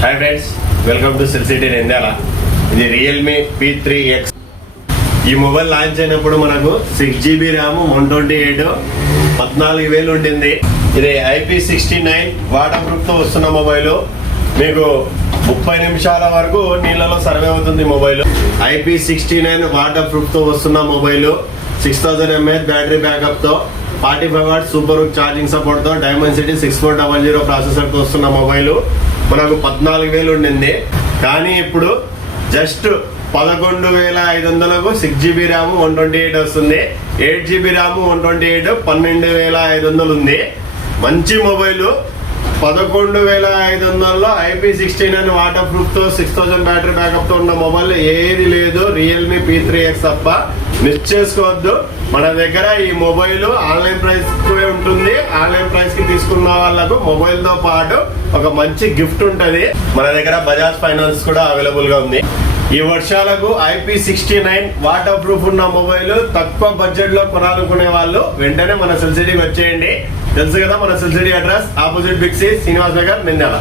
Hi friends, welcome to cell city Nandyal. ఇది Realme P3X. ఈ mobile launch అయినప్పుడు మనకు 6GB ర్యామ్ 128 14,000 ఉంటుంది. ఇది IP69 వాటర్ ప్రూఫ్ తో వస్తున్న మొబైల్. మీకు 30 నిమిషాల వరకు నీళ్ళలో సర్వే అవుతుంది మొబైల్. IP69 వాటర్ ప్రూఫ్ తో వస్తున్న మొబైల్. 6000 mAh బ్యాటరీ బ్యాకప్ తో 45 వాట్ సూపర్ ఛార్జింగ్ సపోర్ట్ తో డైమెన్సిటీ 6.00 ప్రాసెసర్ తో వస్తున్న మొబైల్ మనకు 14,000 ఉండింది. కానీ ఇప్పుడు జస్ట్ 11,500కు 6GB ర్యామ్ 128 వస్తుంది. 8GB ర్యామ్ 128 12,500 ఉంది. మంచి మొబైల్. 11,500లో IP69 వాటర్ ప్రూఫ్ తో 6000 బ్యాటరీ బ్యాకప్ తో ఉన్న మొబైల్ ఏది లేదు, రియల్మీ P3X తప్ప. మిస్ చేసుకోవద్దు. మన దగ్గర ఈ మొబైల్ ఆన్లైన్ ప్రైస్ ఉంటుంది. ఆన్లైన్ ప్రైస్ కి తీసుకున్న వాళ్ళకు మొబైల్ తో పాటు ఒక మంచి గిఫ్ట్ ఉంటది. మన దగ్గర బజాజ్ ఫైనాన్స్ కూడా అవైలబుల్ గా ఉంది. ఈ వర్షాలకు IP69 వాటర్ ప్రూఫ్ ఉన్న మొబైల్ తక్కువ బడ్జెట్ లో కొనాలనుకునే వాళ్ళు వెంటనే మన సెల్ సిటీకి వచ్చేయండి. తెలుసు కదా మన cell city address, opposite big C, Srinivas Nagar, Nandyal.